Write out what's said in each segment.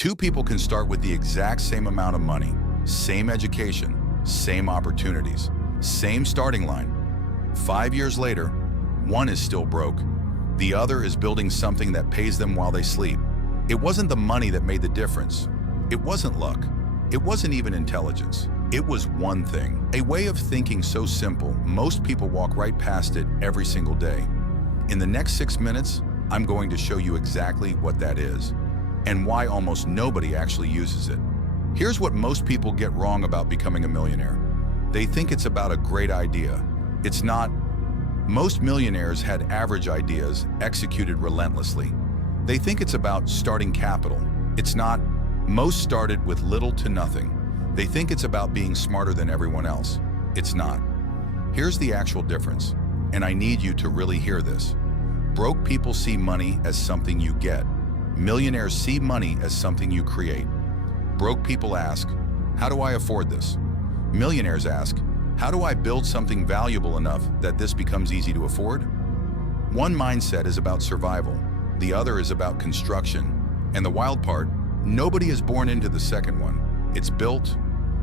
Two people can start with the exact same amount of money, same education, same opportunities, same starting line. 5 years later, one is still broke. The other is building something that pays them while they sleep. It wasn't the money that made the difference. It wasn't luck. It wasn't even intelligence. It was one thing, a way of thinking so simple, most people walk right past it every single day. In the next 6 minutes, I'm going to show you exactly what that is and why almost nobody actually uses it. Here's what most people get wrong about becoming a millionaire. They think it's about a great idea. It's not. Most millionaires had average ideas executed relentlessly. They think it's about starting capital. It's not. Most started with little to nothing. They think it's about being smarter than everyone else. It's not. Here's the actual difference, and I need you to really hear this. Broke people see money as something you get. Millionaires see money as something you create. Broke people ask, how do I afford this? Millionaires ask, how do I build something valuable enough that this becomes easy to afford? One mindset is about survival. The other is about construction. And the wild part, nobody is born into the second one. It's built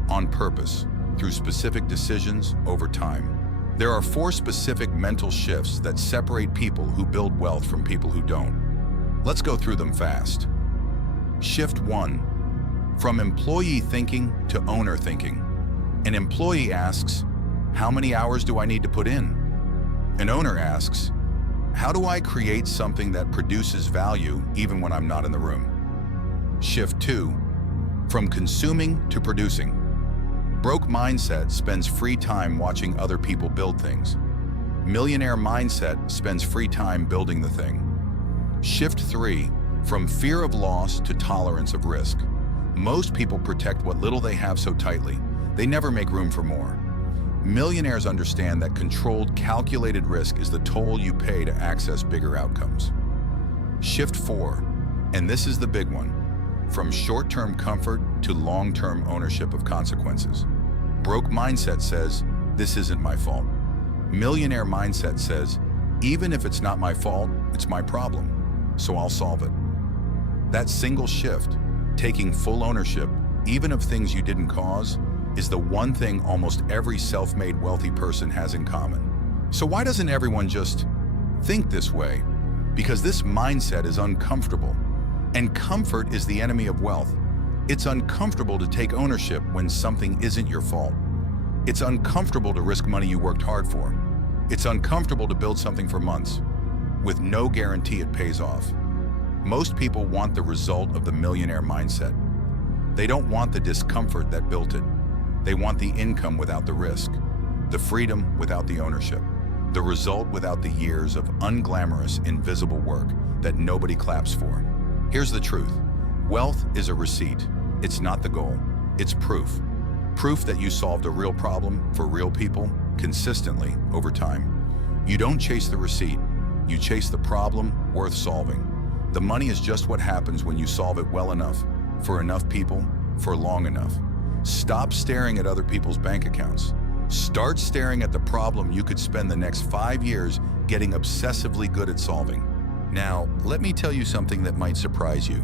on purpose, through specific decisions over time. There are 4 specific mental shifts that separate people who build wealth from people who don't. Let's go through them fast. Shift 1. From employee thinking to owner thinking. An employee asks, how many hours do I need to put in? An owner asks, how do I create something that produces value even when I'm not in the room? Shift 2. From consuming to producing. Broke mindset spends free time watching other people build things. Millionaire mindset spends free time building the thing. Shift 3. From fear of loss to tolerance of risk. Most people protect what little they have so tightly, they never make room for more. Millionaires understand that controlled, calculated risk is the toll you pay to access bigger outcomes. Shift 4. And this is the big one. From short-term comfort to long-term ownership of consequences. Broke mindset says, this isn't my fault. Millionaire mindset says, even if it's not my fault, it's my problem, so I'll solve it. That single shift, taking full ownership, even of things you didn't cause, is the one thing almost every self-made wealthy person has in common. So why doesn't everyone just think this way? Because this mindset is uncomfortable. And comfort is the enemy of wealth. It's uncomfortable to take ownership when something isn't your fault. It's uncomfortable to risk money you worked hard for. It's uncomfortable to build something for months, with no guarantee it pays off. Most people want the result of the millionaire mindset. They don't want the discomfort that built it. They want the income without the risk, the freedom without the ownership, the result without the years of unglamorous, invisible work that nobody claps for. Here's the truth. Wealth is a receipt. It's not the goal. It's proof. Proof that you solved a real problem for real people consistently over time. You don't chase the receipt. You chase the problem worth solving. The money is just what happens when you solve it well enough, for enough people, for long enough. Stop staring at other people's bank accounts. Start staring at the problem you could spend the next 5 years getting obsessively good at solving. Now, let me tell you something that might surprise you.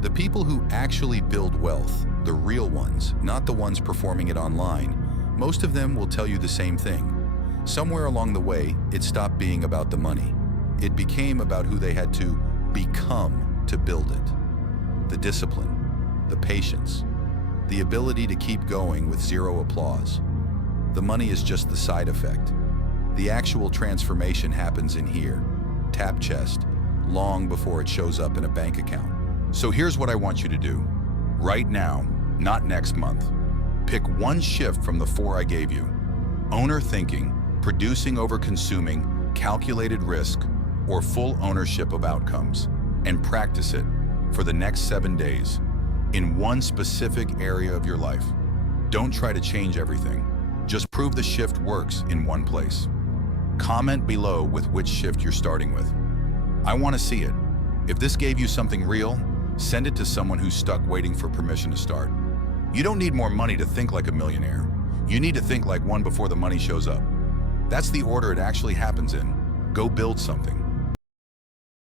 The people who actually build wealth, the real ones, not the ones performing it online, most of them will tell you the same thing. Somewhere along the way, it stopped being about the money. It became about who they had to become to build it. The discipline, the patience, the ability to keep going with zero applause. The money is just the side effect. The actual transformation happens in here, tap chest, long before it shows up in a bank account. So here's what I want you to do. Right now, not next month. Pick one shift from the 4 I gave you. Owner thinking, producing over consuming, calculated risk, or full ownership of outcomes, and practice it for the next 7 days in one specific area of your life. Don't try to change everything. Just prove the shift works in one place. Comment below with which shift you're starting with. I want to see it. If this gave you something real, send it to someone who's stuck waiting for permission to start. You don't need more money to think like a millionaire. You need to think like one before the money shows up. That's the order it actually happens in. Go build something.